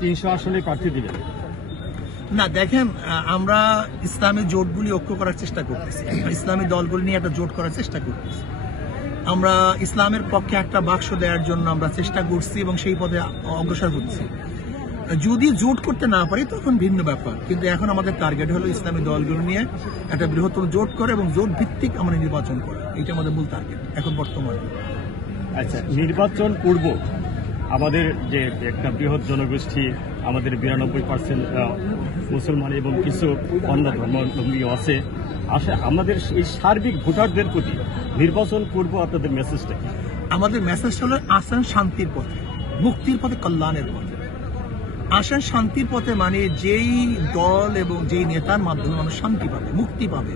300 আসনে প্রার্থী দিবেন? না দেখেন, আমরা ইসলামী জোটগুলি ঐক্য করার চেষ্টা করতেছি, ইসলামী দলগুলি নিয়ে একটা জোট করার চেষ্টা করতেছি। আমরা ইসলামের পক্ষে একটা বাক্স দেওয়ার জন্য আমরা চেষ্টা করছি এবং সেই পথে অগ্রসর হচ্ছি। যদি জোট করতে না পারি তখন ভিন্ন ব্যাপার, কিন্তু এখন আমাদের টার্গেট হলো ইসলামী দলগুলো নিয়ে একটা বৃহত্তর জোট করে এবং জোট ভিত্তিক আমরা নির্বাচন করা, এটা আমাদের মূল টার্গেট এখন বর্তমানে। আচ্ছা, নির্বাচন পূর্ব আমাদের যে একটা বৃহৎ জনগোষ্ঠী, আমাদের 92% মুসলমান এবং কিছু অন্য ধর্মাবলম্বী আছে, আমাদের এই সার্বিক ভোটারদের প্রতি নির্বাচন পূর্ব আপনাদের মেসেজটা কি? আমাদের মেসেজ হলো আসেন শান্তির পথে, মুক্তির পথে, কল্যাণের পথে। আসেন শান্তির পথে মানে যেই দল এবং যেই নেতার মাধ্যমে মানুষ শান্তি পাবে, মুক্তি পাবে,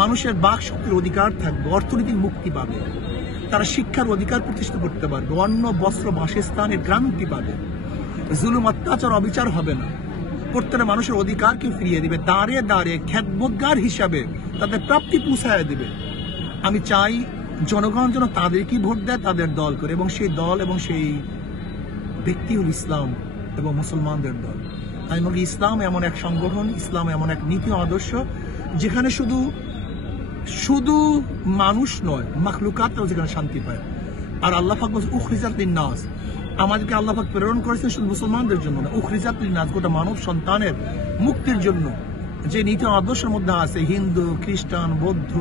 মানুষের বাক শক্তির অধিকার থাকবে, অর্থনৈতিক মুক্তি পাবে, তারা শিক্ষার অধিকার প্রতিষ্ঠা করতে পারবে, অন্ন বস্ত্র বাসস্থানের গ্রান্তি পাবে, জুলুম অত্যাচার অবিচার হবে না, প্রত্যেকটা মানুষের অধিকারকে ফিরিয়ে দিবে, দাঁড়িয়ে দাঁড়িয়ে খেদমতগার হিসাবে তাদের প্রাপ্তি পৌঁছায় দিবে। আমি চাই জনগণ যেন তাদেরকেই ভোট দেয়, তাদের দল করে, এবং সেই দল এবং সেই ব্যক্তি হল ইসলাম এবং মুসলমানদের দল। আমি মনে করি ইসলাম এমন এক সংগঠন, ইসলাম এমন এক নীতি আদর্শ যেখানে শুধু শুধু মানুষ নয়, মাখলুকাতরাও যেখানে শান্তি পায়। আর আল্লাহ পাক বলছেন উখরিজাত লিন্নাস, আমাদেরকে আল্লাহ পাক প্রেরণ করেছেন শুধু মুসলমানদের জন্য না, উখরিজাত লিন্নাস, গোটা মানব সন্তানের মুক্তির জন্য। যে নীতি আদর্শের মধ্যে আছে হিন্দু, খ্রিস্টান, বৌদ্ধ,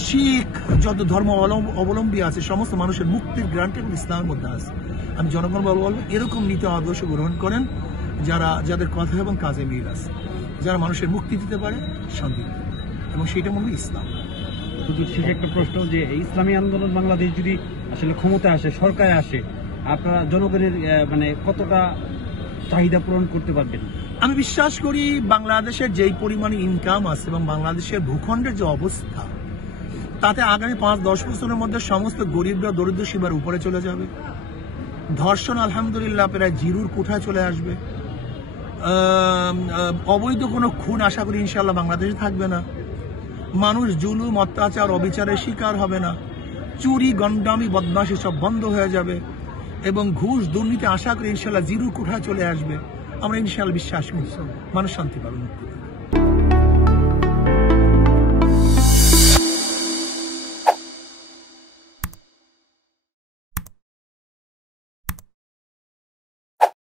শিখ, যত ধর্ম অবলম্বী আছে সমস্ত মানুষের মুক্তির গ্যারান্টি ইসলামের মধ্যে আছে। আমি জনগণ বলবো এরকম নীতি আদর্শ গ্রহণ করেন যাদের কথা এবং কাজে মিল আছে, যারা মানুষের মুক্তি দিতে পারে, শান্তি দিতে পারে, এবং সেটা মনে হয় ইসলাম। শুধু ঠিক একটা প্রশ্ন, যে ইসলামী আন্দোলন বাংলাদেশ যদি আসলে ক্ষমতায় আসে, সরকারে আসে, আপনারা জনগণের মানে কতটা চাহিদা পূরণ করতে পারবেন? আমি বিশ্বাস করি বাংলাদেশের যেই পরিমাণে ইনকাম আছে এবং বাংলাদেশের ভূখণ্ডের যে অবস্থা, তাতে আগামী 5-10 বছরের মধ্যে সমস্ত গরিবরা দরিদ্র সীমার উপরে চলে যাবে। ধর্ষণ আলহামদুলিল্লাহ প্রায় জিরোর কোঠায় চলে আসবে। অবৈধ কোনো খুন আশা করি ইনশাল্লাহ বাংলাদেশে থাকবে না। মানুষ জুলুম অত্যাচার অবিচারের শিকার হবে না। চুরি গন্ডামি বদমাশি সব বন্ধ হয়ে যাবে এবং ঘুষ দুর্নীতি আশা করি ইনশাল্লাহ জিরোর কোঠায় চলে আসবে। আমরা ইনশাল্লাহ বিশ্বাস করি মানুষ শান্তি পাবে, মুক্তি পাবে।